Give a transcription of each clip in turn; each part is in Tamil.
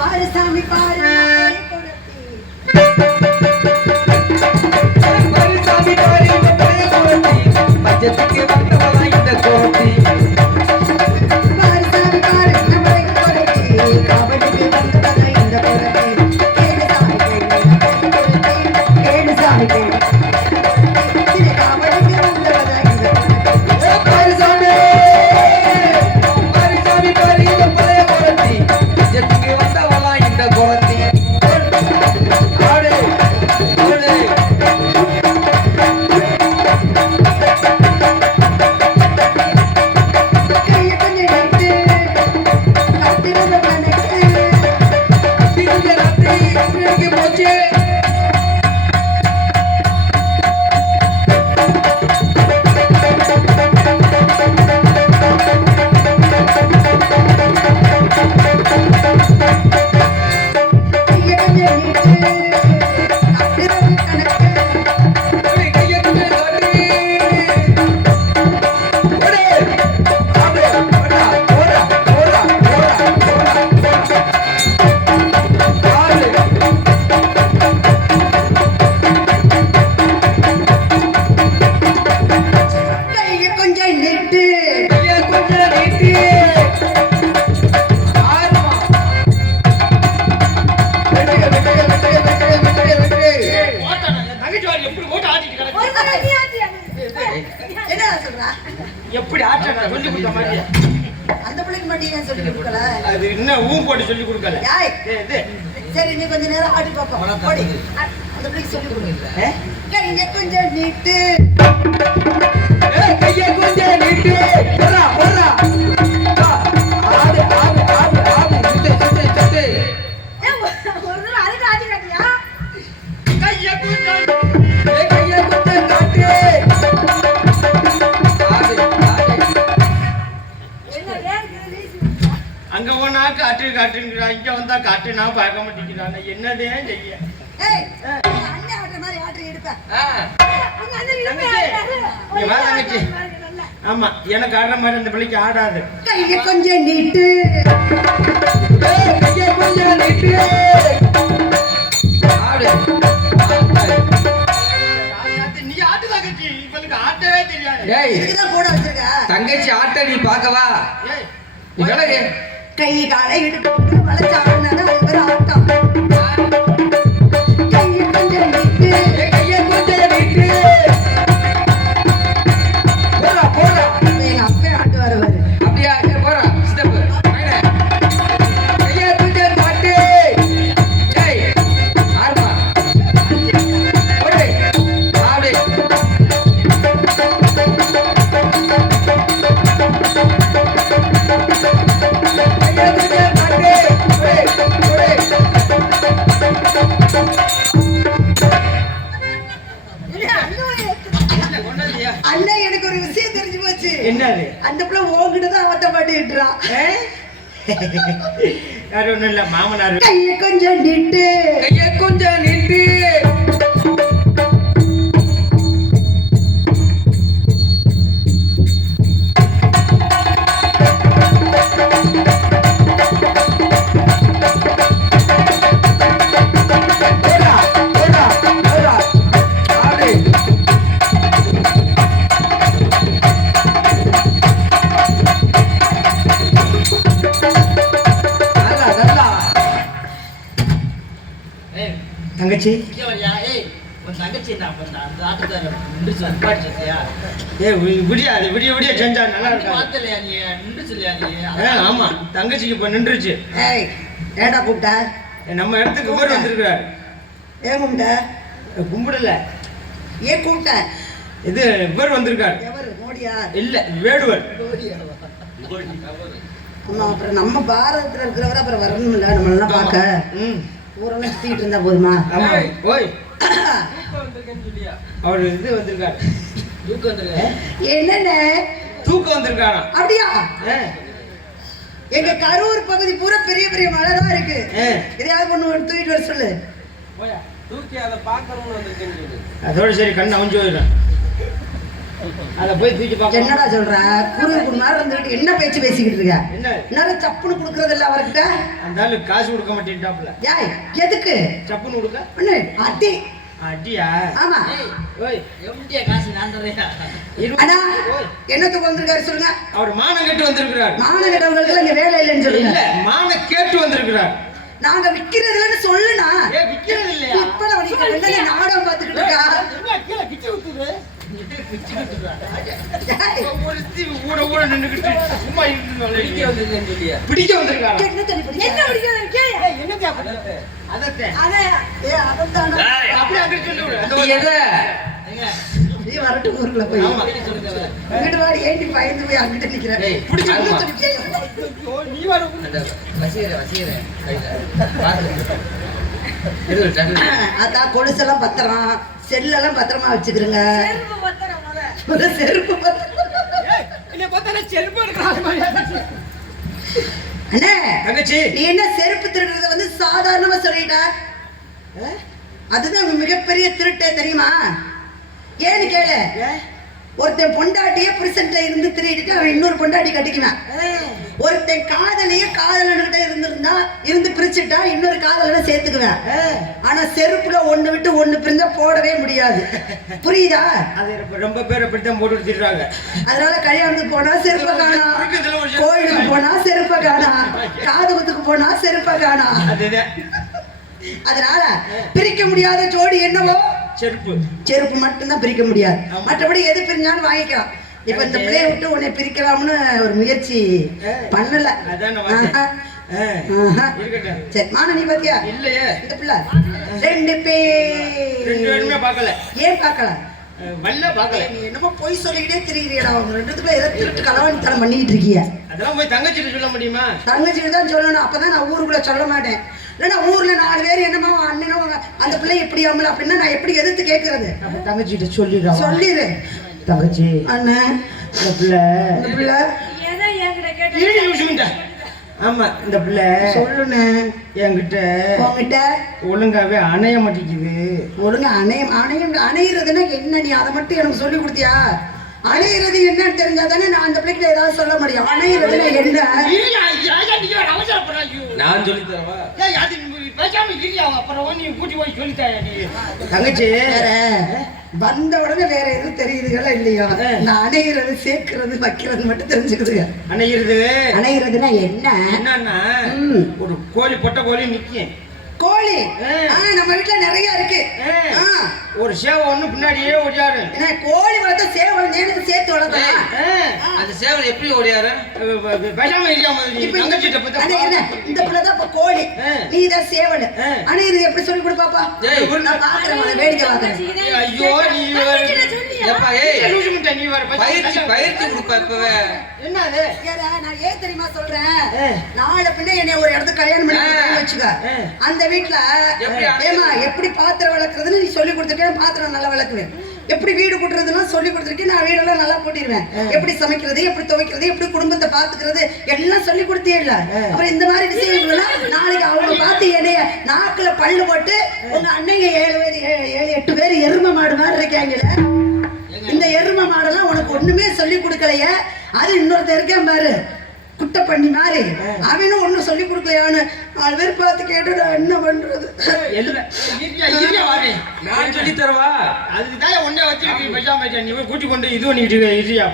பாரு சாமி பாரு பாரு சாமி பாரு இந்த பழைய கோட்டி மஞ்சத்துக்கு வந்தவளா இந்த கோட்டி பாரு சாமி பாரு இந்த பழைய கோட்டி காவடிக்கு வந்தவளா இந்த கோட்டி கேடு சாமி கேடு சாமி கேடு காவடிக்கு வந்தவளா இந்த கோட்டி பாரு சாமி பாரு இந்த பழைய கோட்டி மஞ்சத்துக்கு வந்தவளா இந்த கோட்டி ஆடு ஆடு எப்படி ஆட்டா சொல்லி கொடுத்த மாதிரி அந்த பிள்ளைக்கு மட்டும் ஏன் சொல்லி கொடுக்கல? அது என்ன ஊம் போட்டு சொல்லி கொடுக்கல. சரி நீ கொஞ்ச நேரம் ஆடி பாப்போம். ஓடி அந்த பிள்ளைக்கு சொல்லி கொடுங்க. கையை கொஞ்சம் நீட்டு. கையை கொஞ்சம் நீட்டு. போடா போடா. ஆடு ஆடு ஆடு ஆடு சுத்து சுத்து சுத்து. ஒரு நாள் அதுக்கு ஆடி காட்டியா? கையை கொஞ்சம் கையை கொஞ்சம் காட்டு. அங்க போனா காட்டு காட்டுங்கிறா, இங்க வந்தா காட்டு நான் பார்க்க மாட்டேங்கிறான். என்னதே செய்ய? அண்ணன் ஆடுற மாதிரி ஆடுற எடுப்ப. ஆமா எனக்கு ஆடுற மாதிரி அந்த பிள்ளைக்கு ஆடாது. கையை கொஞ்சம் நீட்டு. கையை கொஞ்சம் நீட்டு. ஆடு. நீ ஆட்டு தங்கச்சி, இவளுக்கு ஆட்டவே தெரியாது. இதுதான் போட வச்சிருக்க. தங்கச்சி ஆட்ட நீ பாக்கவா? கை காலை இடுப்பு வளைச்சாடுனா ஒரு ஆட்டம். கையை கொஞ்சம் நீட்டு. கையை கொஞ்சம் நீட்டு. போடா போடா. எங்க அப்பே ஆட்டு வருவாரு. அப்படியா? போடா ஸ்டெப். கையை கொஞ்சம் காட்டு. டேய் ஆடுமா. ஓடு. ஆடு. அண்ணன் எனக்கு ஒரு விஷயம் தெரிஞ்சு போச்சு. என்னது? அந்த பிள்ளை ஓங்கிட்டுதான் அவத்த மாட்டிட்டுறான். யாரும் ஒண்ணும் இல்ல, மாமனார். கையை கொஞ்சம் நீட்டு. கையை கொஞ்சம் நீட்டு. தங்கச்சி விடியாது, விடிய விடிய செஞ்சா நல்லா இருக்கும். ஆமா தங்கச்சிக்கு இப்ப நின்றுச்சு. ஏடா கூப்பிட்ட? நம்ம இடத்துக்கு இவர் வந்திருக்கிறார். ஏன் கூப்பிட்ட? கும்பிடல. ஏன் கூப்பிட்ட? இது இவர் வந்திருக்காரு. எவரு? மோடியா? இல்ல வேடுவர். ஆமா, அப்புறம் நம்ம பாரதத்துல இருக்கிறவரை அப்புறம் வரணும்ல நம்ம எல்லாம் பார்க்க. ஊரெல்லாம் சுத்திட்டு இருந்தா போதுமா? ஆமா. ஓய் அவர் இது வந்திருக்காரு. என்னென்ன தூக்கம் வந்திருக்காரா? அப்படியா? எங்க கரூர் பகுதி பூரா பெரிய பெரிய மழை தான் இருக்கு. எதையாவது ஒண்ணு தூக்கிட்டு வர சொல்லு. அதோட சரி கண் அவிஞ்சு போயிடும். அதை போய் தூக்கி பார்க்க என்னடா சொல்ற குரு மாதிரி இருந்துகிட்டு என்ன பேச்சு பேசிக்கிட்டு இருக்க என்ன நேரம் சப்புன்னு கொடுக்கறது இல்ல அவர்கிட்ட அந்த ஆளு காசு கொடுக்க மாட்டேன்ட்டாப்ல யாய் எதுக்கு சப்புன்னு கொடுக்க ஒண்ணு அடி அடியா ஆமா ஓய் எம்டியா காசு நான் தரேன். அண்ணா என்னத்துக்கு வந்திருக்காரு சொல்லுங்க அவர் மானம் கேட்டு வந்திருக்கிறார் மாநகரவர்களுக்கு இங்க வேலை இல்லைன்னு இல்ல சொல்லுங்க மானம் கேட்டு வந்திருக்கிறார் நாங்க விக்கிறதுலன்னு சொல்லுனா ஏ விக்கிறது இல்லையா இப்ப அவனுக்கு என்ன நாடகம் பாத்துக்கிட்டு இருக்கா கீழே பிச்சு ஊத்துது. பிச்சு ஊத்துதா? யாய், ஒருத்தி ஊட ஊட நின்னுக்கிட்டு சும்மா பிடிக்க வந்திருக்கேன்னு சொல்லியா? பிடிக்க வந்திருக்காரா என்ன தண்ணி பிடிக்க? என்ன பிடிக்க? ஏய், என்னத்தையா பண்ணது? அதத்தே அதே, அதைத்தானா? அப்படியே அங்க சொல்லி விடு அந்த நீ எதை? ஏங்க, நீ வரட்டும் ஊருக்குள்ள போய். ஆமா. சொல்லுங்க வேற. இங்கிட்டு வாடி, ஏண்டி பயந்து போய் அங்கிட்டு நிக்கிற? ஏய், பிடிச்சு ஆமா. என்ன தண்ணி கேக்குற? நீ வர அந்த வசீகர கையில பாத்து. எது டக்கு. அதான் கொலுசெல்லாம் பத்திரம் செல்லெல்லாம் பத்திரமா வச்சுக்கிறங்க ஒரு செருப்பு பத்திரம். என்ன பார்த்தா செருப்பு எடுக்கிறாங்க மாதிரி ஆச்சு. அண்ணே தங்கச்சி நீ என்ன செருப்பு திருடுறத வந்து சாதாரணமா சொல்லிட்ட அதுதான் மிகப்பெரிய திருட்டே தெரியுமா ஏன்னு கேளு ஒருத்தன் பொண்டாட்டியே புருஷன்ட்ட இருந்து திருடிட்டு அவன் இன்னொரு பொண்டாட்டி கட்டிக்குவான் ஒருத்தன் காதலியே காதலன்கிட்ட இருந்து பிரிச்சுட்டா இன்னொரு காதலனை சேர்த்துக்குவேன் ஆனா செருப்புல ஒண்ணு விட்டு ஒண்ணு பிரிஞ்சா போடவே முடியாது புரியுதா அது ரொம்ப பேர் அப்படித்தான் போட்டு வச்சிருக்காங்க அதனால கல்யாணத்துக்கு போனா செருப்ப காணாம் கோயிலுக்கு போனா செருப்ப காணாம் காது குத்துக்கு போனா செருப்ப காணாம் அதுதான் அதனால பிரிக்க முடியாத ஜோடி என்னவோ செருப்பு செருப்பு மட்டும்தான் பிரிக்க முடியாது மற்றபடி எது பிரிஞ்சாலும் வாங்கிக்கலாம் இப்ப இந்த பிள்ளைய விட்டு உன்னை பிரிக்கலாம்னு ஒரு முயற்சி பண்ணல அதான் ஆஹா. ஆஹா. இருக்கட்டும் சரி மான நீ பாத்தியா இல்லையே இந்த பிள்ளை ரெண்டு ரெண்டு பேர் பேருமே பார்க்கல ஏன் பார்க்கல வல்ல பார்க்கல நீ என்னமோ பொய் சொல்லிக்கிட்டே திரிகிறியடா அவங்க ரெண்டுத்துக்குள்ள ஏதோ திருட்டு களவாணித்தனம் பண்ணிட்டு இருக்கிய அதெல்லாம் போய் தங்கச்சிட்டு சொல்ல முடியுமா தங்கச்சிட்டு தான் சொல்லணும் அப்பதான் நான் ஊருக்குள்ள சொல்ல மாட்டேன் இல்லைன்னா ஊர்ல 4 பேர் என்னமோ அண்ணனோ அந்த பிள்ளை எப்படி ஆமல அப்படின்னா நான் எப்படி எதிர்த்து கேட்கறது நம்ம தங்கச்சிட்ட சொல்லிடுறோம் சொல்லிடு தங்கச்சி அண்ணன் இந்த பிள்ளை இந்த பிள்ளை இருடி நிமிஷம்டா. ஆமா இந்த பிள்ளை சொல்லுண்ணே என்கிட்ட உங்ககிட்ட ஒழுங்காவே அணைய மாட்டேங்குது ஒழுங்க அணையிறதுன்னா என்ன நீ அதை மட்டும் எனக்கு சொல்லி கொடுத்தியா அணையிறது என்னன்னு தெரிஞ்சா தானே நான் அந்த பிள்ளைகிட்ட ஏதாவது சொல்ல முடியும் அணையிறதுன்னா என்ன இல்லையா, ஐயா, நீங்க வேற அவசரப்படுறாங்க. நான் சொல்லி தரவா? ஏய், அது நீ பேசாம இல்லையா, அப்புறம் நீ கூட்டி போய் சொல்லித்தாயா நீ. தங்கச்சி வேற வந்த உடனே வேற எதுவும் தெரியுதுங்களா இல்லையா இந்த அணையிறது சேர்க்கிறது வைக்கிறது மட்டும் தெரிஞ்சுக்குதுங்க அணையிறது அணையிறதுன்னா என்ன என்னன்னா ஒரு கோழி பொட்டை கோழி நிக்கும் கோழி நம்ம வீட்டுல நிறைய இருக்கு ஒரு சேவை ஒண்ணு பின்னாடியே ஓடியாரு என்ன கோழி வளர்த்தா சேவல் நேனுக்கு சேர்த்து வளர்த்தலாம் அந்த சேவல் எப்படி ஓடியாரு? பேசாம இல்லையா இப்ப தங்கச்சிட்ட அண்ணே, என்ன, இந்த பிள்ளைதான் இப்ப கோழி நீ தான் சேவல் அண்ணே இது எப்படி சொல்லி கொடுப்பாப்பா ஏய், நான் பாக்குறேன் உன்னை வேடிக்கை பாக்குறேன் ஐயோ நீ வேற எப்பா ஏய் லூசு முட்டை, நீ வேற பயிற்சி கொடுப்பா இப்பவே. என்ன அது ஏடா, நான் ஏன் தெரியுமா சொல்றேன் நாளை பின்ன என்னை ஒரு இடத்துக்கு கல்யாணம் பண்ணி கொடுத்தாங்கன்னு வச்சுக்க அந்த வீட்டுல ஏமா எப்படி பாத்திரம் வளர்க்கறதுன்னு நீ சொல்லி கொடுத்துட்டேன் பாத்திரம் நல்லா வளர்க்குவேன் எப்படி வீடு கூட்டுறதுன்னா சொல்லி கொடுத்துருக்கேன் நான் வீடெல்லாம் நல்லா கூட்டிடுவேன் எப்படி சமைக்கிறது எப்படி துவைக்கிறது எப்படி குடும்பத்தை பாத்துக்கிறது எல்லாம் சொல்லி கொடுத்தே இல்ல அப்புறம் இந்த மாதிரி விஷயங்கள்லாம் நாளைக்கு அவங்க பார்த்து என்னைய நாக்குல பல்லு போட்டு உங்க அன்னைங்க 7 பேர் எருமை மாடு மாதிரி இருக்காங்கல்ல இந்த எருமை மாடெல்லாம் உனக்கு ஒண்ணுமே சொல்லி கொடுக்கலையே அது இன்னொருத்தர் இருக்கேன் பாரு குட்டை பண்ணி மாதிரி அவனும் ஒண்ணும் சொல்லி கொடுக்கலையான்னு 4 பேர் பார்த்து கேட்டு நான் என்ன பண்றது நான் சொல்லி தரவா? அதுதான் ஒன்னே வச்சிருக்கீங்க பேசாம நீ போய் கூட்டி கொண்டு இது பண்ணிட்டு இருக்கியா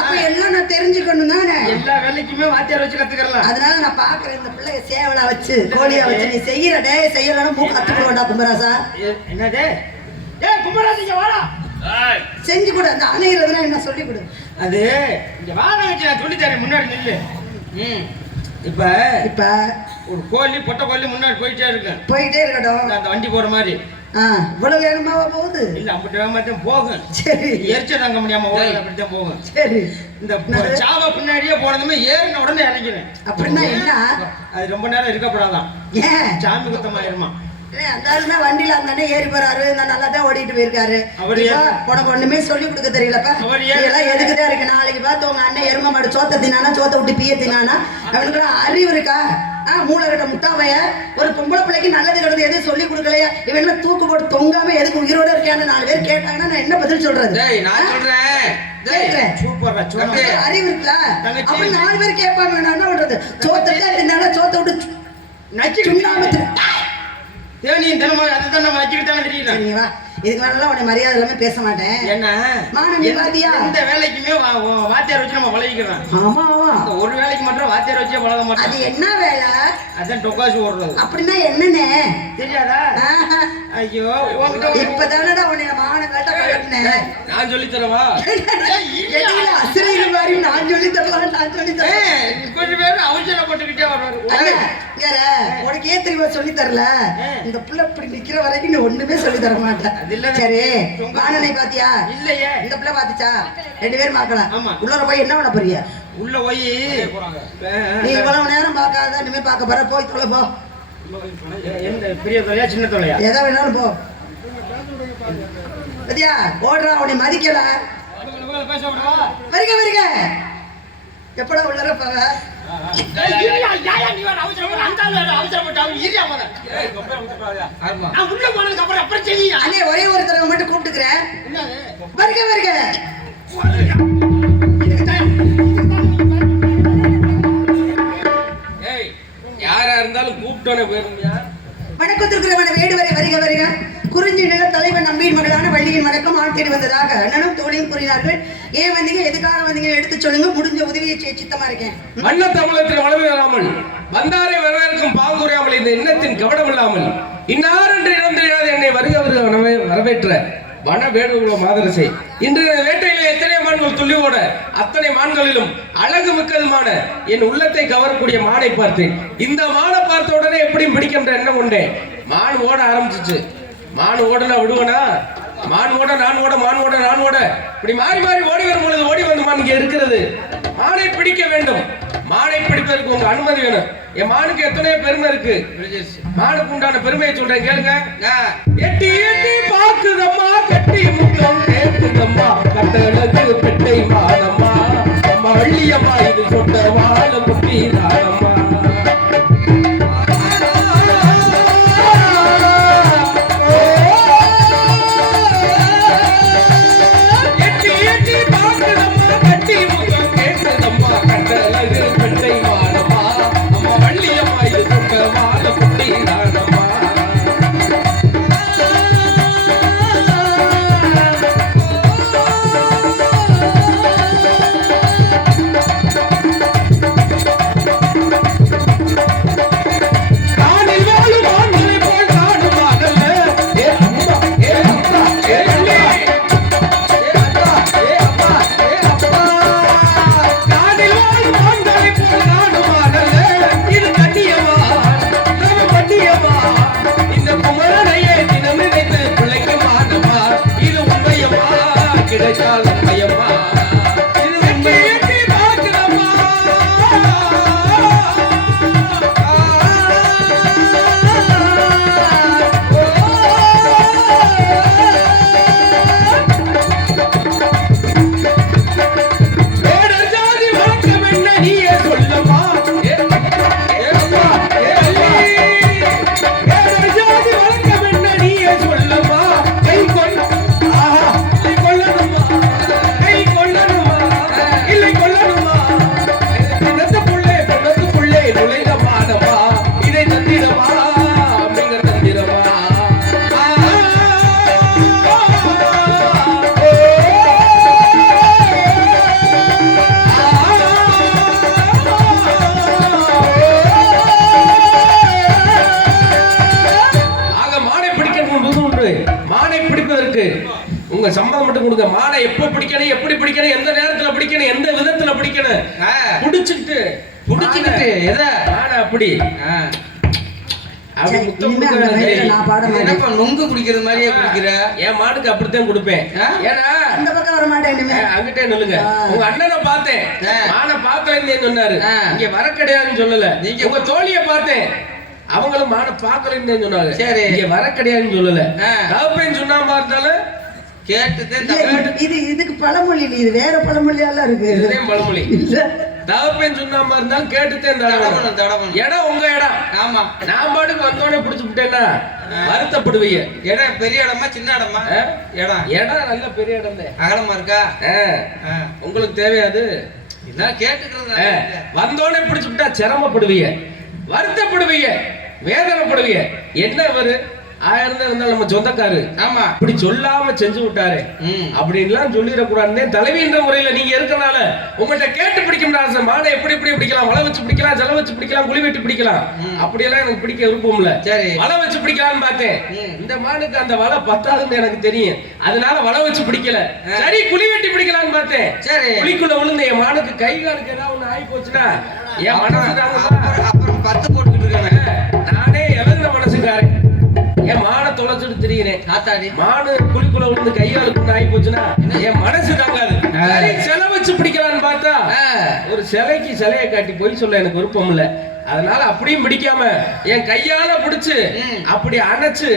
அப்ப எல்லாம் நான் தெரிஞ்சுக்கணும் தானே எல்லா வேலைக்குமே வாத்தியார் வச்சு கத்துக்கலாம் அதனால நான் பாக்குறேன் இந்த பிள்ளைய சேவலா வச்சு கோழியா வச்சு நீ செய்யறடே செய்யலன்னா மூக்கு கத்துக்கோடா கும்பராசா என்னது குமராஜிங்க வாடா செஞ்சு கொடு அந்த அணையிறதுனா என்ன சொல்லி கொடு அது இங்க வாடா வச்சு நான் சொல்லி தரேன் முன்னாடி நில்லு இப்ப இப்ப ஒரு கோழி பொட்டை கோழி முன்னாடி போயிட்டே இருக்கு போயிட்டே இருக்கட்டும் அந்த வண்டி போற மாதிரி இவ்வளவு வேகமாவா போகுது இல்ல அப்படி வேகமா தான் போகும் சரி எரிச்சல் தாங்க முடியாம ஓடல அப்படித்தான் போகும் சரி இந்த சாவ பின்னாடியே போனதுமே ஏறின உடனே இறங்கிடுவேன் அப்படின்னா என்ன அது ரொம்ப நேரம் இருக்கப்படாதான் ஏன் சாமி குத்தமாயிருமா அந்த ஆளுனா வண்டியில அந்த அண்ணன் ஏறி போறாரு நான் நல்லா தான் ஓடிட்டு போயிருக்காரு உனக்கு ஒண்ணுமே சொல்லி கொடுக்க தெரியலப்பா இதெல்லாம் எதுக்குதான் இருக்கு நாளைக்கு பார்த்து உங்க அண்ணன் எரும மாடு சோத்த தினானா சோத்த விட்டு பிய தினானா அவனுக்கு அறிவு இருக்கா மூளைகட்ட முட்டாவைய ஒரு பொம்பளை பிள்ளைக்கு நல்லது கெடுது எதுவும் சொல்லி கொடுக்கலையா இவன் தூக்கு போட்டு தொங்காம எதுக்கு உயிரோட இருக்கான்னு 4 பேர் கேட்டாங்கன்னா நான் என்ன பதில் சொல்றது? நான் சொல்றேன் அறிவு இருக்குல்ல அப்ப 4 பேர் கேட்பாங்க நான் என்ன பண்றது? சோத்தை விட்டு தேனியும் தினமும் அதுதான் நம்ம வச்சுக்கிட்டு தானே தெரியல. சரிங்களா? இதுக்கு மேல உன்னை மரியாதை எல்லாமே பேச மாட்டேன். என்ன நீ பாத்தியா இந்த வேலைக்குமே வாத்தியார் வச்சு நம்ம பழகிக்கிறோம். ஆமா ஒரு வேலைக்கு மட்டும் வாத்தியார் வச்சே பழக மாட்டோம். அது என்ன வேலை? அதான் டொக்காசு ஓடுறது. அப்படின்னா என்னன்னு தெரியாதா? ஐயோ இப்பதானடா உன்னை மான காட்ட கட்டினேன். நான் சொல்லி தரவா? அசிரியர் மாதிரி நான் சொல்லி தரேன். கொஞ்சம் பேர் அவசரப்பட்டுக்கிட்டே வருவாரு. உனக்கு ஏன் தெரியுமா சொல்லி தரல? இந்த பிள்ளை இப்படி நிக்கிற வரைக்கும் நீ ஒண்ணுமே சொல்லி தர மாட்டேன். சரி வானனை பாத்தியா? இல்லையே. இந்த பிள்ளை பாத்துச்சா? 2 பேரும் பார்க்கலாம். ஆமா. உள்ளர போய் என்ன பண்ண போறிய? உள்ள போய் நீ இவ்வளவு நேரம் பார்க்காத இனிமே பார்க்க போற. போய் தொலை போ. எந்த பெரிய தொலையா சின்ன தொலையா எதா வேணாலும் போ. பத்தியா ஓடுறா உன்னை மதிக்கல. வருக வருக எப்படா உள்ளர போவ? ஒரே ஒரு தடவை மட்டும் கூப்பிட்டுக்கிறேன். வருக வருக. யாரா இருந்தாலும் கூப்பிட்டோன்னே போயிருந்தா வணக்கத்திற்குரியவன வேடு வரை வருக வருக. குறிஞ்சி நில தலைவன் நம்பியின் மகளான வள்ளியின் வணக்கம் ஆள் தேடி வந்ததாக அண்ணனும் தோழியும் கூறினார்கள். ஏன் வந்தீங்க, எதுக்காக வந்தீங்க எடுத்து சொல்லுங்க. முடிஞ்ச உதவியை செய்ய சித்தமா இருக்கேன். அண்ண தமிழத்தில் வளமை வராமல் வந்தாரை வரவேற்கும் பாங்குறையாமல் இந்த எண்ணத்தின் கவனம் இல்லாமல் இன்னார் என்று இடம் தெரியாது என்னை வருக வரவேற்ற வன வேடுகுல மாதரசை இன்று வேட்டையில எத்தனை மான்கள் துள்ளி ஓட அத்தனை மான்களிலும் அழகு மிக்கதுமான என் உள்ளத்தை கவரக்கூடிய மானை பார்த்தேன். இந்த மானை பார்த்த உடனே எப்படியும் பிடிக்கின்ற எண்ணம் உண்டேன். மான் ஓட ஆரம்பிச்சிச்சு. மான் ஓடனா விடுவனா? மான் ஓட நான் ஓட, மான் ஓட நான் ஓட, இப்படி மாறி மாறி ஓடி வரும் பொழுது ஓடி வந்து மான் இங்க இருக்கிறது. மானை பிடிக்க வேண்டும். மானை பிடிப்பதற்கு உங்க அனுமதி வேணும். என் மானுக்கு எத்தனையோ பெருமை இருக்கு. மானுக்கு உண்டான பெருமையை சொல்றேன் கேளுங்க. எட்டி எட்டி பாக்குதம்மா, கட்டி முத்தம் கேட்குதம்மா, கட்டழகு பெட்டை மானம்மா, அம்மா வள்ளியம்மா இது சொன்ன வாழ முட்டி தானம்மா. உங்க சம்மதம் மட்டும் கொடுங்க. மானை எப்ப பிடிக்கணும், எப்படி பிடிக்கணும், எந்த நேரத்துல பிடிக்கணும், எந்த விதத்துல பிடிக்கணும், புடிச்சிட்டு எதை மானை அப்படி நொங்கு குடிக்கிற மாதிரியே குடிக்கிற. என் மாட்டுக்கு அப்படித்தான் கொடுப்பேன். ஏன்னா அந்த பக்கம் வர மாட்டேன். அங்கிட்டே நில்லுங்க. உங்க அண்ணனை பார்த்தேன், மானை பார்க்கலன்னு சொன்னாரு. இங்க வர கிடையாதுன்னு சொல்லல. நீங்க உங்க தோழிய பார்த்தேன், அவங்களும் மான பாக்கலன்னு சொன்னாங்க. சரி இங்க வர கிடையாதுன்னு சொல்லல. தகப்பேன்னு சொன்னாம இருந்தாலும் கேட்டுதான். இது இதுக்கு பழமொழி, இது வேற பழமொழியால இருக்கு. பழமொழி தகப்பேன் சொன்னாம இருந்தாலும் கேட்டுத்தேன் தடவணும். இடம் உங்க இடம். ஆமா, நான் பாட்டுக்கு வந்தோடனே புடிச்சு விட்டேன்னா வருத்தப்படுவீங்க. இடம் பெரிய இடமா சின்ன இடமா? இடம் நல்ல பெரிய இடம் தான். அகலமா இருக்கா? உங்களுக்கு தேவையாது என்ன கேட்டுக்கிறது? வந்தோடனே பிடிச்சு விட்டா சிரமப்படுவீங்க, வருத்தப்படுவீங்க, வேதனைப்படுவீங்க. என்ன இவரு 1000 இருந்தாலும் நம்ம சொந்தக்காரு, ஆமா இப்படி சொல்லாம செஞ்சு விட்டாரு அப்படின்லாம் சொல்லிடக்கூடாதுன்னு தலைவின்ற முறையில நீங்க இருக்கனால உங்கள்கிட்ட கேட்டு பிடிக்க முடியாது. மாடை எப்படி எப்படி பிடிக்கலாம், வலை வச்சு பிடிக்கலாம், ஜல வச்சு பிடிக்கலாம், குழி வெட்டி பிடிக்கலாம், அப்படியெல்லாம் எனக்கு பிடிக்க விருப்பம் இல்ல. சரி, வலை வச்சு பிடிக்கலாம்னு பார்த்தேன். இந்த மானுக்கு அந்த வலை பத்தாதுன்னு எனக்கு தெரியும், அதனால வலை வச்சு பிடிக்கல. சரி, குழி வெட்டி பிடிக்கலாம்னு பார்த்தேன். சரி, குழிக்குள்ள விழுந்து என் மானுக்கு கை காலுக்கு ஏதாவது ஒண்ணு ஆகி போச்சுன்னா என் மனசு அப்புறம் 10 போட்டுக்கிட்டு இருக்காங்க. நானே இழந்த மனசுக்காரன், என் மான தொலைச்சிட்டு திரிகிறேன். காத்தாடி மாடு குளிக்குள்ள விழுந்து கையாளுக்கு ஆகி போச்சுன்னா என் மனசு தாங்காது. சிலை வச்சு பிடிக்கலான்னு பார்த்தா ஒரு சிலைக்கு சிலையை காட்டி போய் சொல்ல எனக்கு விருப்பம் இல்ல. அதனால அப்படியும் பிடிக்காம என் கையால பிடிச்சு அப்படி அணைச்சு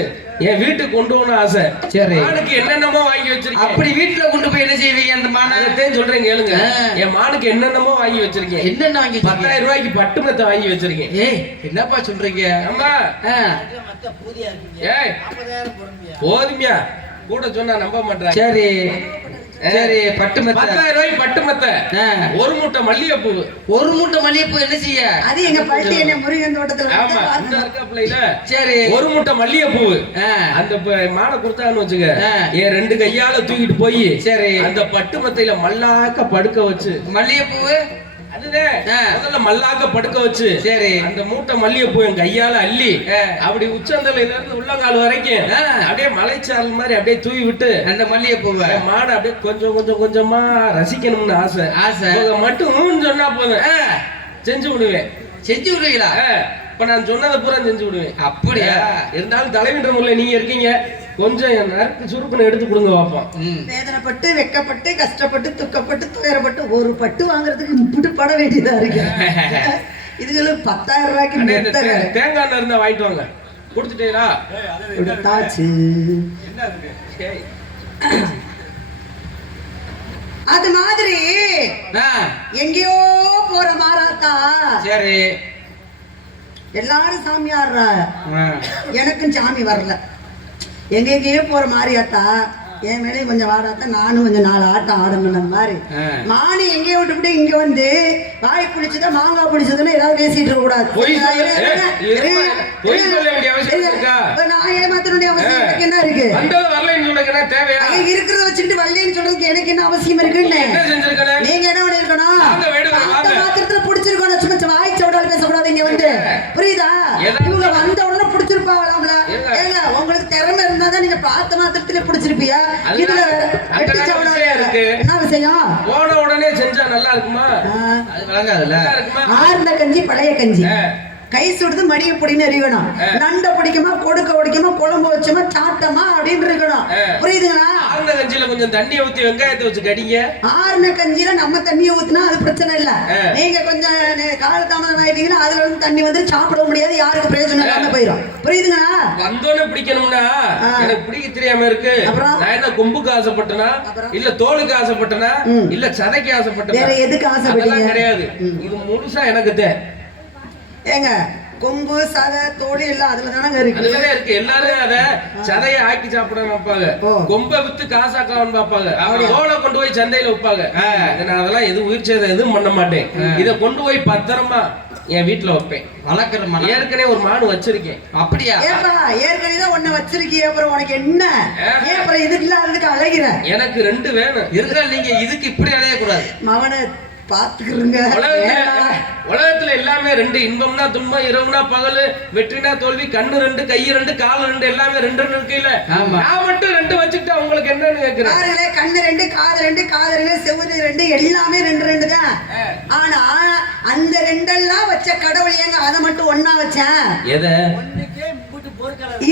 என் வீட்டுக்கு கொண்டு போன ஆசை. சரி, மானுக்கு என்னென்னமோ வாங்கி வச்சிருக்கேன். அப்படி வீட்டுல கொண்டு போய் என்ன செய்வீங்க? அந்த மானத்தையும் சொல்றேன் கேளுங்க. என் மானுக்கு என்னென்னமோ வாங்கி வச்சிருக்கேன். என்னென்ன வாங்கி? 10,000 ரூபாய்க்கு பட்டு மெத்தை வாங்கி வச்சிருக்கேன். ஏய், என்னப்பா சொல்றீங்க? ஆமா, ஏய் போதுமியா கூட சொன்னா நம்ப மாட்டேன். சரி சரி, பட்டு மெத்தை 10,000 ரூபாய்க்கு பட்டு மெத்தை, ஒரு மூட்டை மல்லிகைப்பூ. ஒரு மூட்டை மல்லிகைப்பூ என்ன செய்ய? அது எங்க பள்ளி என்ன முருகன் தோட்டத்துல. ஆமா, இந்த இருக்காப்லைல. சரி, ஒரு மூட்டை மல்லிகைப்பூ அந்த மானை கொடுத்தான்னு வச்சுக்க, என் 2 கையால தூக்கிட்டு போய் சரி அந்த பட்டு மெத்தையில மல்லாக்க படுக்க வச்சு, மல்லிகைப்பூ அதுதான் மல்லாக்க படுக்க வச்சு, சரி அந்த மூட்டை மல்லிகைப்பூ என் கையால அள்ளி அப்படி உச்சந்தலையில இருந்து உள்ளங்கால் வரைக்கும் அப்படியே மலைச்சாரல் மாதிரி அப்படியே தூவி விட்டு அந்த மல்லிகைப்பூவை மாடை அப்படியே கொஞ்சம் கொஞ்சம் கொஞ்சமா ரசிக்கணும்னு ஆசை மட்டும் சொன்னா போதும் செஞ்சு விடுவேன். செஞ்சு விடுவீங்களா? இப்ப நான் சொன்னதை பூரா செஞ்சு விடுவேன். அப்படியா? இருந்தாலும் தலைவின்ற முறையில் நீங்க இருக்கீங்க, கொஞ்சம் நறுக்கு சுருக்குன்னு எடுத்து கொடுங்க பாப்போம். வேதனைப்பட்டு, வெக்கப்பட்டு, கஷ்டப்பட்டு, துக்கப்பட்டு, துயரப்பட்டு ஒரு பட்டு வாங்குறதுக்கு இப்படி பட வேண்டியதா இருக்கு. இதுகளும் 10,000 ரூபாய்க்கு தேங்காய் இருந்தா வாங்கிட்டு வாங்க. கொடுத்துட்டீங்களா? கொடுத்தாச்சு. அது மாதிரி எங்கேயோ போற மாறாத்தா. சரி, எல்லாரும் சாமி ஆடுறா, எனக்கும் சாமி வரல. எங்கெங்கேயோ போற மாறியாத்தா, என் மேலே கொஞ்சம் வாடாத்தா, நானும் கொஞ்சம் 4 ஆட்டம் ஆடணும் மாதிரி. மானி எங்கேயோ விட்டுவிட்டு இங்க வந்து வாய் பிடிச்சதா மாங்காய் பிடிச்சதுன்னு ஏதாவது பேசிட்டு இருக்க கூடாது. நான் ஏமாத்தனுடைய அவசியம் என்ன இருக்கு? இருக்கிறத வச்சுட்டு வரலன்னு சொல்றதுக்கு எனக்கு என்ன அவசியம் இருக்குன்னு நீங்க என்ன பண்ணிருக்கணும்? மாத்திரத்துல பிடிச்சிருக்கணும். சும்மா வாய் சவுடால பேசக்கூடாது. இங்க வந்து புரியுதா? இவங்க வந்த உடனே பிடிச்சிருப்பாங்களாம்ல. ஏங்க, உங்களுக்கு திறமை இருந்தா தான் நீங்க பார்த்த மாத்திரத்துல பிடிச்சிருப்பியா? இதுல என்ன விஷயம்? போன உடனே செஞ்சா நல்லா இருக்குமா? அது விளங்காதுல்ல. ஆர்ந்த கஞ்சி பழைய கஞ்சி, கை சுடுது மடிய பொடின்னு அறியணும். நண்டை பிடிக்குமா, கொடுக்க உடைக்குமா, குழம்பு வச்சோமா, சாட்டமா அப்படின்னு இருக்கணும். புரியுதுங்களா? ஆர்ந்த கஞ்சியில கொஞ்சம் தண்ணியை ஊத்தி வெங்காயத்தை வச்சு கடிங்க. ஆர்ந்த கஞ்சியில நம்ம தண்ணியை ஊத்தினா அது பிரச்சனை இல்ல. நீங்க கொஞ்சம் காலதாமதம் ஆயிட்டீங்கன்னா அதுல இருந்து தண்ணி வந்து சாப்பிட முடியாது, யாருக்கு பிரயோஜனம் இல்லாம போயிடும். புரியுதுங்களா? வந்தோன்னு பிடிக்கணும்னா எனக்கு பிடிக்க தெரியாம இருக்கு. நான் என்ன கொம்புக்கு ஆசைப்பட்டனா, இல்ல தோலுக்கு ஆசைப்பட்டனா, இல்ல சதைக்கு ஆசைப்பட்டனா, வேற எதுக்கு ஆசைப்பட்டீங்க? கிடையாது. இது முழுசா எனக்கு தான். ஏங்க, கொம்பு, சதை, தோல் எல்லாம் அதுல தானங்க இருக்கு. எல்லாரும் அத சதையை ஆக்கி சாப்பிட வைப்பாங்க, கொம்பை வித்து காசாக்கான்னு பாப்பாங்க, தோலை கொண்டு போய் சந்தையில வைப்பாங்க. நான் அதெல்லாம் எதுவும் உயிர் சேதம் எதுவும் பண்ண மாட்டேன். இதை கொண்டு போய் பத்திரமா என் வீட்டுல வைப்பேன். வளர்க்குற ஏற்கனவே ஒரு மாடு வச்சிருக்கேன். அப்படியா? ஏற்கனவே தான் ஒண்ணு வச்சிருக்கீங்க, அப்புறம் உனக்கு என்ன? ஏன் அப்புறம் இதுக்கு அதுக்கு அழகிற? எனக்கு 2 வேணும். இருந்தாலும் நீங்க இதுக்கு இப்படி அலையக்கூடாது. மவனை பாத்துக்கிறீங்க. உலகத்துல எல்லாமே 2, இன்பம்னா துன்பம், இரவுனா பகல், வெற்றினா தோல்வி, கண்ணு 2, கை 2, கால் 2, எல்லாமே 2 இருக்குல்ல. நான் மட்டும் 2 வச்சுக்கிட்டா உங்களுக்கு என்னன்னு கேக்குறேன். கண்ணு 2, காது 2, காது 2, செவுரு 2, எல்லாமே 2 தான். ஆனா அந்த 2 எல்லாம் வச்ச கடவுள் ஏங்க அதை மட்டும் ஒண்ணா வச்சேன்? எதை?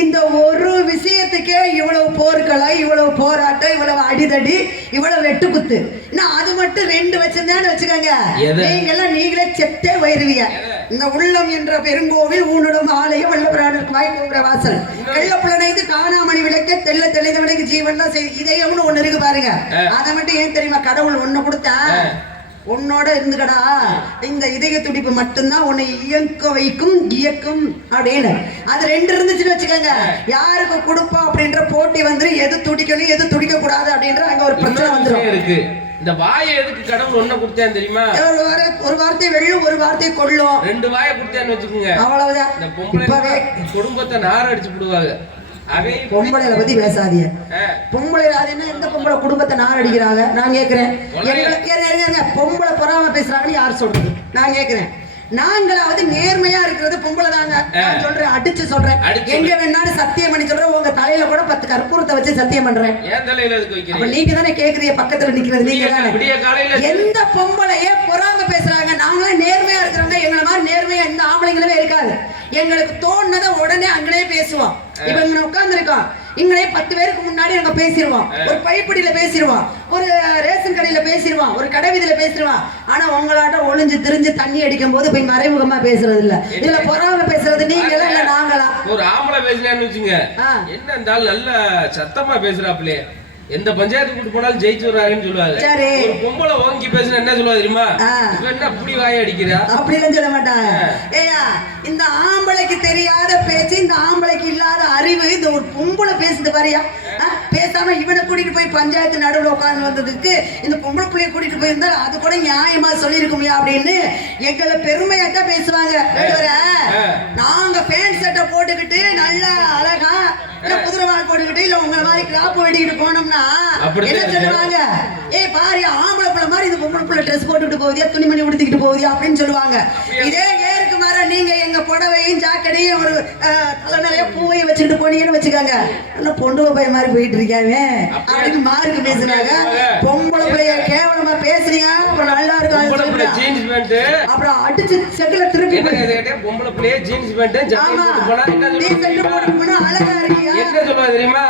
இந்த ஒரு விஷயத்துக்கே இவ்வளவு போர்க்களை, இவ்வளவு போராட்டம், இவ்வளவு அடிதடி, இவ்வளவு வெட்டு குத்து. அது மட்டும் 2 வச்சிருந்தேன்னு வச்சுக்கோங்க, நீங்க எல்லாம் நீங்களே செத்தே போயிருவீங்க. இந்த உள்ளம் என்ற பெருங்கோவில் ஊனுடும் ஆலயம் வல்லபுரானுக்கு வாய்ப்பு வாசல் வெள்ளப்புலனைந்து காணாமணி விளக்க தெல்ல தெளிந்தவனுக்கு ஜீவன் தான் இதயம்னு ஒண்ணு இருக்கு பாருங்க. அதை மட்டும் ஏன் தெரியுமா கடவுள் ஒண்ணு கொடுத்தா? உன்னோட இருந்துக்கடா, இந்த இதய துடிப்பு மட்டும்தான் உன்னை இயக்க வைக்கும் இயக்கும் அப்படின்னு. அது 2 இருந்துச்சுன்னு வச்சுக்கோங்க, யாருக்கு கொடுப்பா அப்படின்ற போட்டி வந்து எது துடிக்கணும் எது துடிக்க கூடாது அப்படின்ற அங்க ஒரு பிரச்சனை வந்துடும் இருக்கு. இந்த வாயை எதுக்கு கடவுள் ஒண்ணு கொடுத்தான்னு தெரியுமா? ஒரு வார்த்தை வெல்லும், ஒரு வார்த்தை கொள்ளும். 2 வாயை கொடுத்தான்னு வச்சுக்கோங்க, அவ்வளவுதான். இந்த பொம்பளை குடும்பத்தை நார அடிச்சு விடுவாங்க. பொம்பளைல பத்தி பேசாதீங்க. பொம்பளை அதுன்னா எந்த பொம்பளை குடும்பத்தை நார் அடிக்கிறாங்க நான் கேக்குறேன். பொம்பளை பொறாம பேசுறாங்கன்னு யார் சொல்றது நான் கேக்குறேன். நாங்களாவது நேர்மையா இருக்கிறது பொம்பளை தாங்க. நான் சொல்றேன், அடிச்சு சொல்றேன், எங்க வேணாலும் சத்தியம் பண்ணி சொல்றேன். உங்க தலையில கூட 10 கற்பூரத்தை வச்சு சத்தியம் பண்றேன். நீங்க தானே கேக்குறீங்க, பக்கத்துல நிக்கிறது நீங்க தானே. எந்த பொம்பளையே பொறாம பேசுறாங்க, நாங்களும் நேர்மையா இருக்கிறவங்க. எங்களை மாதிரி நேர்மையா எந்த ஆம்பளைங்களுமே இருக்காது. எங்களுக்கு தோணுனதை உடனே அங்கனே பேசுவோம். இப்ப இங்க உட்கார்ந்து இருக்கோம், இங்கனே 10 பேருக்கு முன்னாடி நாங்க பேசிடுவோம். ஒரு பைப்படியில பேசிடுவோம், ஒரு ரேஷன் கடையில பேசிடுவோம், ஒரு கடை வீதியில பேசிடுவோம். ஆனா உங்களாட்ட ஒளிஞ்சு திரிஞ்சு தண்ணி அடிக்கும் போது போய் மறைமுகமா பேசுறது இல்ல. இதுல பொறாம பேசுறது நீங்களா இல்ல நாங்களா? ஒரு ஆம்பளை பேசினான்னு வச்சுங்க, என்ன இருந்தாலும் நல்ல சத்தமா பேசுறாப்லையே, எந்த பஞ்சாயத்து கூட்டு போனாலும் ஜெயிச்சு வர்றாருன்னு சொல்லுவாங்க. ஒரு பொம்பளை ஓங்கி பேசுனா என்ன சொல்லுவா தெரியுமா? என்ன அப்படி வாய அடிக்கிறா அப்படிலாம் சொல்ல மாட்டாங்க. ஏயா, இந்த ஆம்பளைக்கு தெரியாத பேச்சு, இந்த ஆம்பளைக்கு இல்லாத அறிவு இந்த ஒரு பொம்பளை பேசுது பாரியா. பேசாம இவனை கூட்டிட்டு போய் பஞ்சாயத்து நடுவில் உட்கார்ந்து வந்ததுக்கு இந்த பொம்பளை பிள்ளைய கூட்டிட்டு போயிருந்தா அது கூட நியாயமா சொல்லியிருக்குமியா அப்படின்னு எங்களை பெருமையா தான் பேசுவாங்க. நாங்க பேண்ட் சட்டை போட்டுக்கிட்டு நல்லா அழகா குதிரை வால் போட்டுக்கிட்டு இல்ல உங்களை மாதிரி கிராப் வெட்டிக்கிட்டு போனோம்னா என்ன சொல்லுவாங்க? ஏய் பாரு, ஆம்பளை பிள்ளை மாதிரி இந்த பொம்பளை பிள்ளை ட்ரெஸ் போட்டுக்கிட்டு போகுதியா, துணிமணி உடுத்திக்கிட்டு போகுதியா அப்படின்னு சொல்லுவாங்க. இதே ஏருக்கு மாற நீங்க எங்க புடவையும் ஜாக்கெட்டையும் ஒரு தலை நிறைய பூவையும் வச்சுக்கிட்டு போனீங்கன்னு வச்சுக்காங்க, நல்லா பொண்டு பைய மாதிரி போயிட்டு இருக்காங்க அப்படின்னு மாருக்கு பேசுறாங்க. பொம்பளை பிள்ளைய கேவலமா பேசுறீங்க, அப்புறம் நல்லா இருக்கும். அப்புறம் அடிச்சு செக்கில திருப்பி பொம்பளை பிள்ளைய ஜீன்ஸ் பேண்ட் போனா அழகா இருக்கியா என்ன சொல்லுவா தெரியுமா?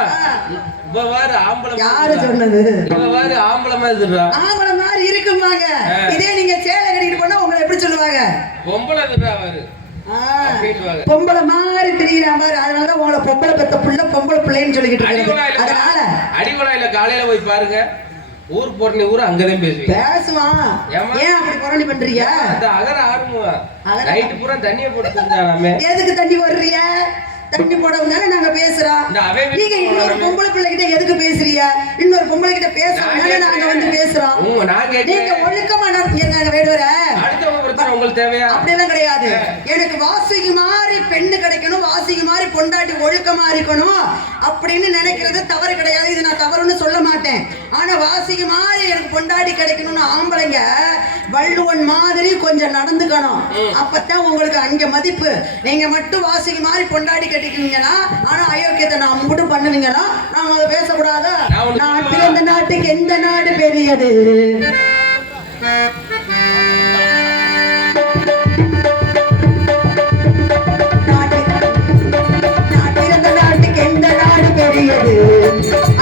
யாரு சொன்னது? ஆம்பளை மாதிரி இருக்குமாங்க. இதே நீங்க சேலை கட்டிட்டு போனா உங்களை எப்படி சொல்லுவாங்க? பொம்பளை மாதிரி தெரியுற மாதிரி. அதனாலதான் உங்களை பொம்பளை பெத்த புள்ள பொம்பளை பிள்ளைன்னு சொல்லிக்கிட்டு இருக்காங்க. அதனால அடிகொலையில காலையில போய் பாருங்க, ஊர் போறனி ஊர் அங்கதான் பேசுவான். ஏன் அப்படி புரணி பண்றீங்க? அகர ஆரம்பம் நைட்டு பூரா தண்ணியை போட்டு தெரிஞ்சாமே. எதுக்கு தண்ணி போடுறீங்க? தண்ணி போடவும் தானே நாங்க பேசுறோம். நீங்க இன்னொரு பொம்பளை பிள்ளை கிட்ட எதுக்கு பேசுறீங்க? இன்னொரு பொம்பளை கிட்ட பேசுறோம் நாங்க வந்து பேசுறோம். நீங்க ஒழுக்கமா நடத்தீங்க வேடுவர. உங்களுக்கு தேவையா? அப்படியெல்லாம் கிடையாது. எனக்கு வாசிக்கு மாதிரி பெண்ணு கிடைக்கணும், வாசிக்கு மாதிரி பொண்டாட்டி ஒழுக்கமா இருக்கணும் அப்படின்னு நினைக்கிறது தவறு கிடையாது. இது நான் தவறுன்னு சொல்ல மாட்டேன். ஆனா வாசிக்கு மாதிரி எனக்கு பொண்டாட்டி கிடைக்கணும்னு ஆம்பளைங்க வள்ளுவன் மாதிரி கொஞ்சம் நடந்துக்கணும். அப்பதான் உங்களுக்கு அங்க மதிப்பு. நீங்க மட்டும் வாசிக்கு மாதிரி பொண்டாட்டி கட்டிக்குவீங்களா, ஆனா அயோக்கியத்தை நான் மட்டும் பண்ணுவீங்களா? நாம அதை பேசக்கூடாதா? நாட்டில் இந்த நாட்டுக்கு எந்த நாடு பெரியது?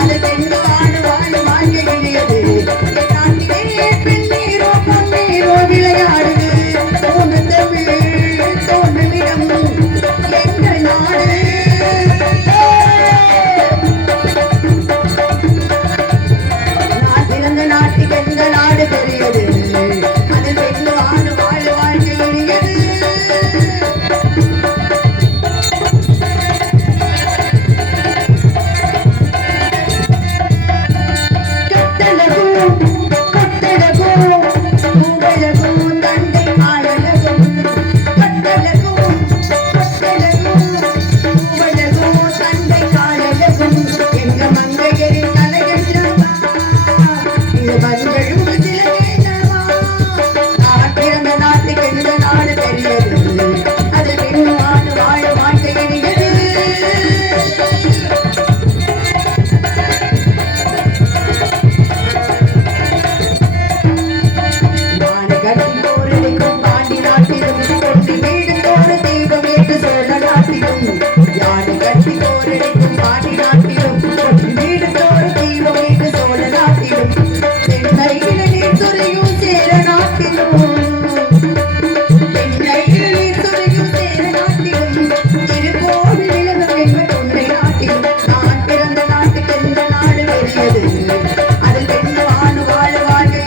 அது பெண்ணு வாழ வாழ வாழ்க்கை கிடையாது. நாட்டிலே பெண்ணீரோ பொன்னீரோ விளையாடுது. தோன்றுமிடம் எங்கள் நாடு. நாட்டிலிருந்த நாட்டுக்கு எந்த நாடு பெரியது? அது பெண்ணு வாழ வாழ வாழ்க்கை கிடையாது. அது பெண்ணு வாழ வாழ வாழ்க்கை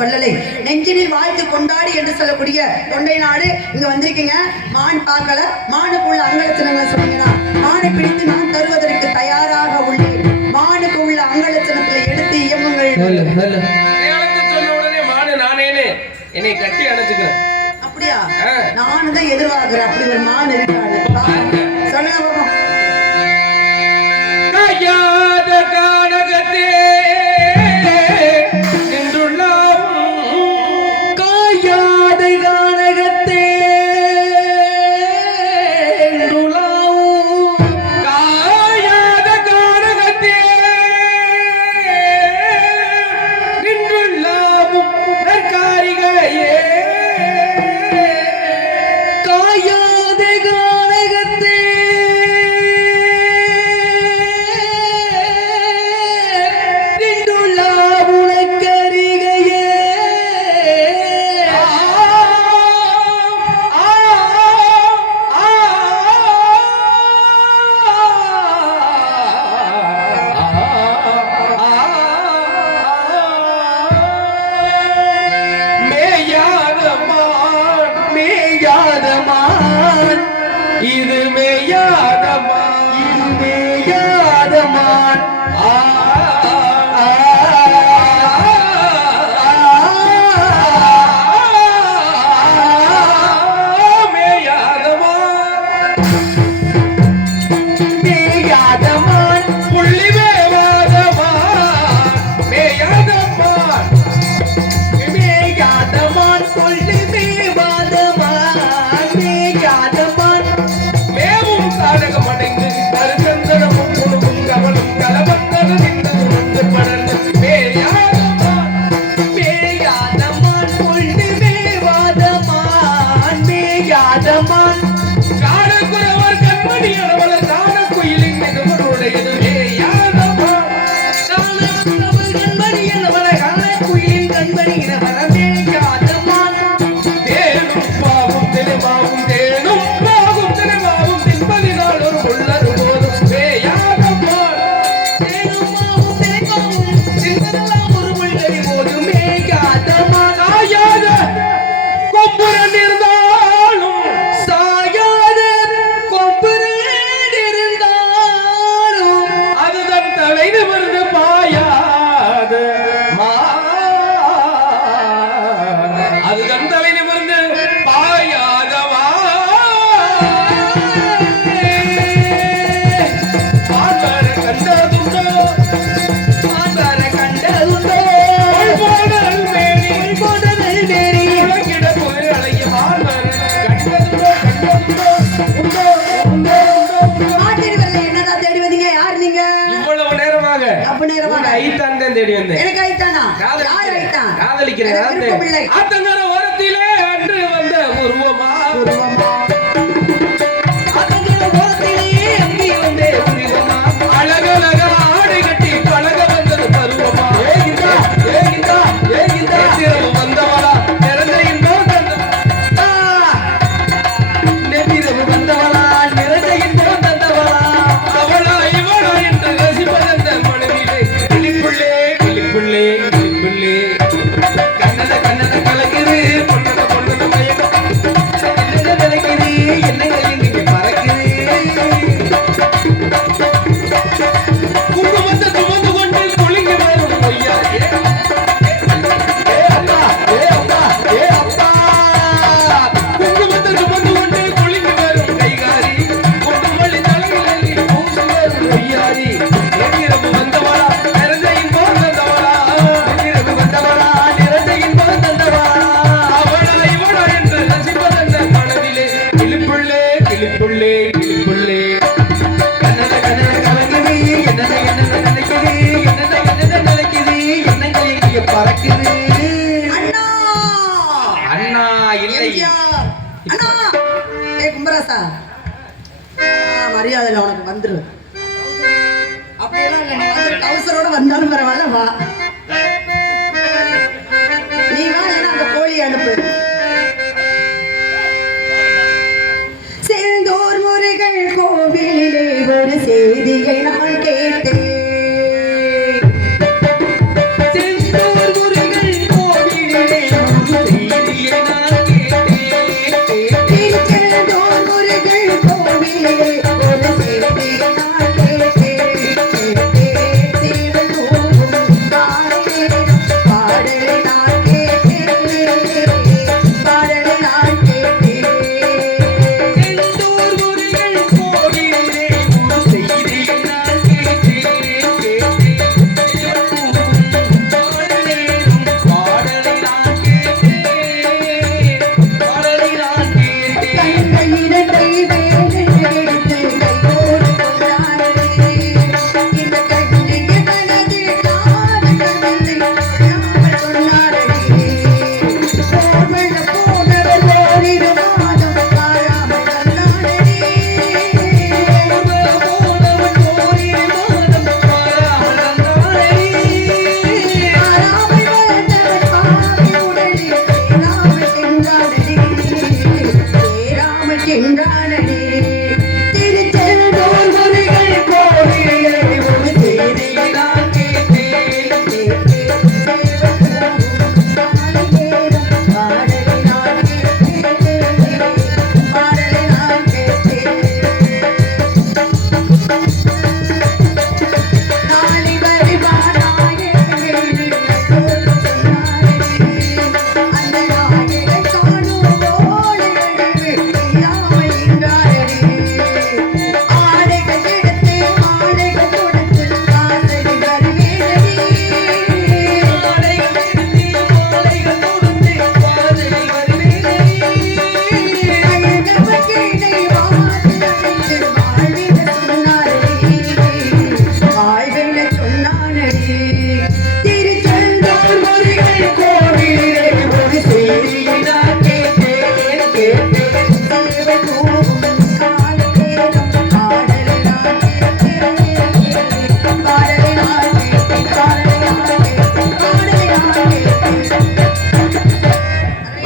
வள்ளலை நெஞ்சினில் வாழ்த்து கொண்டாடி என்று சொல்லக்கூடிய தொண்டை நாடு இங்க வந்திருக்கீங்க. மான் பார்க்கல, மானுக்குள்ள அங்கலட்சணங்களை சொன்னீங்கன்னா மானை பிடித்து நான் தருவதற்கு தயாராக உள்ளேன். மானுக்கு உள்ள அங்கலட்சணத்துல எடுத்து இயங்குங்கள். சொன்ன உடனே மானு நானேனே என்னை கட்டி அணைச்சுக்கிறேன். அப்படியா? நானும் தான் எதிர்பார்க்கிறேன் அப்படி ஒரு மான் இருக்காது. சொல்லுங்க பாப்போம். கையாத கானகத்தே இது மேயாதமான், இது மேயாதமான். தேடி வந்தேன். எனக்கு ஐத்தானா? யார் ஐத்தான்? காதலிக்கிறேன். ஆத்தங்கர ஓரத்திலே அன்று வந்த உருவமா, உருவமா ஆத்தங்கர ஓரத்திலே அங்கே வந்தே உருவமா, அழகழக ஆடை கட்டி பழக வந்தது பருவமா. ஏகிதா ஏகிதா ஏகிதா திரவு வந்தவளா நிறந்த இன்பம் தந்தவளா, நெத்திரவு வந்தவளா நிறந்த இன்பம் தந்தவளா, அவளா இவளா என்று ரசிப்பதந்த மனதிலே கிளிப்புள்ளே கிளிப்புள்ளே கிளிப்புள்ளே கண்ணத கண்ணத கலக்குது பொண்ணத பொண்ணத மயக்கம் என்னங்க நினைக்குது என்னங்க இன்னைக்கு பறக்குது குங்குமத்தை சுமந்து கொண்டு கொளிங்க வரும் பொய்யா. ஏ அப்பா ஏ அப்பா ஏ அப்பா குங்குமத்தை சுமந்து கொண்டு கொளிங்க வரும் கைகாரி குண்டுமல்லி தலையில் அள்ளி பூசு வரும் பொய்யாரி. எங்கிரவு வந்தவளா நிறைந்த இன்பம் தந்தவளா, எங்கிரவு வந்தவளா நிறைந்த இன்பம் தந்தவளா, அவளா இவளா என்று ரசிப்பதந்த மனதிலே கிளிப்புள்ளே கிளிப்புள்ளே கிளிப்புள்ளே கண்ணத கண்ணத கலங்குது என்னத என்னத நினைக்குது என்னத என்னத நினைக்குது என்னங்க எங்க பறக்குது. அண்ணா அண்ணா இல்லை எம்ஜிஆர். அண்ணா ஏ கும்பராசா, மரியாதையில் உனக்கு வந்துரு. அப்படியெல்லாம் இல்லை, நீ வந்து டவுசரோட வந்தாலும் பரவாயில்ல வா. நீ வா, இல்லைன்னா அந்த கோழி அனுப்பு. செந்தூர் முருகன் கோவிலிலே ஒரு செய்தியை நான் கேட்டேன். செந்தூர் முருகன் கோவிலிலே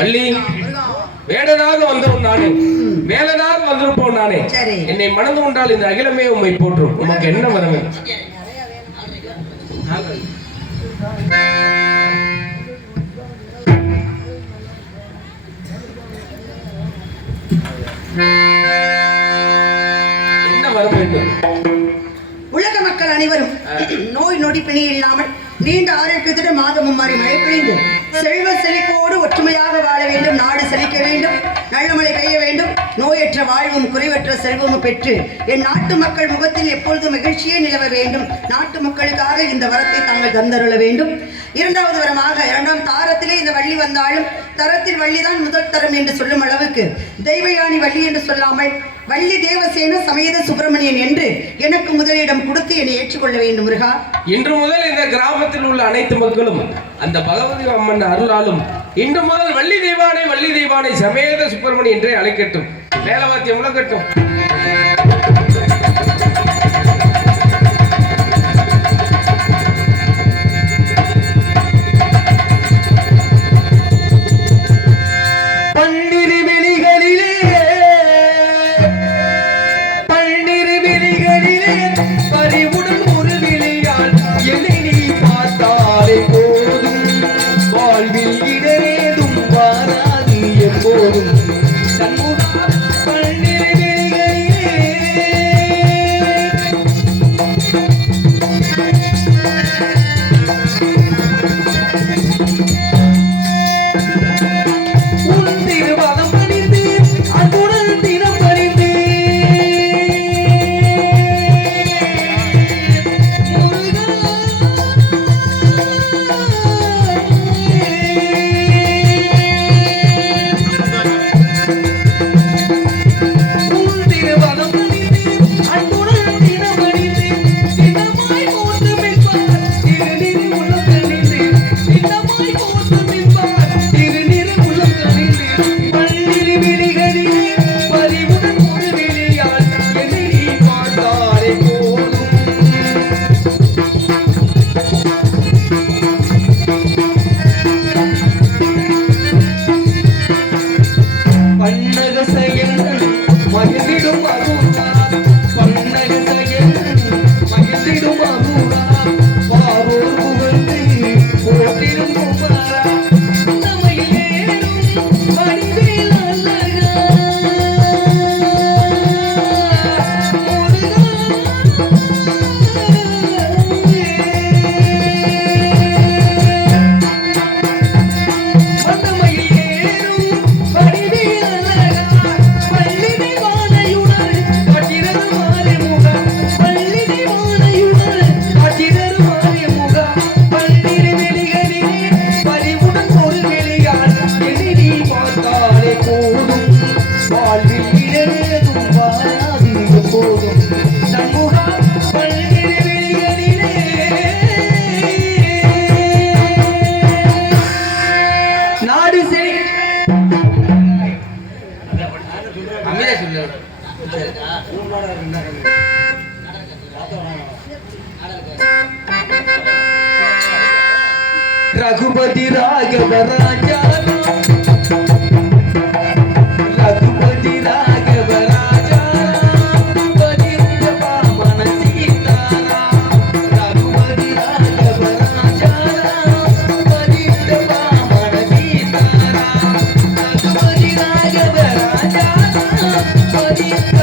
வள்ளி, வேடனாக வந்தவன் நானே, வேலனாக வந்திருப்பவன் நானே. சரி. என்னை மணந்து கொண்டால் இந்த அகிலமே உம்மை போற்றும். உமக்கு என்ன வரவே? என்ன வர வேண்டும்? உலக மக்கள் அனைவரும் நோய் நொடி பிணி இல்லாமல் நீண்ட ஆரோக்கியத்துடன் மாதமும் மாறி மழை பெய்ந்து செல்வ செழிப்போடு ஒற்றுமையாக வாழ வேண்டும். நாடு செழிக்க வேண்டும், நல்ல மழை பெய்ய வேண்டும், நோயற்ற வாழ்வும் குறைவற்ற செல்வமும் பெற்று என் நாட்டு மக்கள் முகத்தில் எப்பொழுதும் மகிழ்ச்சியே நிலவ வேண்டும். நாட்டு மக்களுக்காக இந்த வரத்தை தாங்கள் தந்தருள வேண்டும். இரண்டாவது வரமாக இரண்டாம் தாரத்திலே இந்த வள்ளி வந்தாலும் தரத்தில் வள்ளிதான் முதல் தரம் என்று சொல்லும் அளவுக்கு தெய்வயானி வள்ளி என்று சொல்லாமல் வள்ளி தேவசேன சமேத சுப்பிரமணியன் என்று எனக்கு முதலிடம் கொடுத்து என்னை ஏற்றுக்கொள்ள வேண்டும். முருகா, இன்று முதல் இந்த கிராமத்தில் உள்ள அனைத்து மக்களும் அந்த பகவதி அம்மன் அருளாலும் இன்று முதல் வள்ளி தெய்வானை சமேத சுப்பிரமணி என்றே அழைக்கட்டும். மேலவாத்தியம் முழங்கட்டும். रघुपति राघव राजा रघुपति राघव राजा पतित पावन सीताराम रघुपति राघव राजा पतित पावन सीताराम रघुपति राघव राजा पतित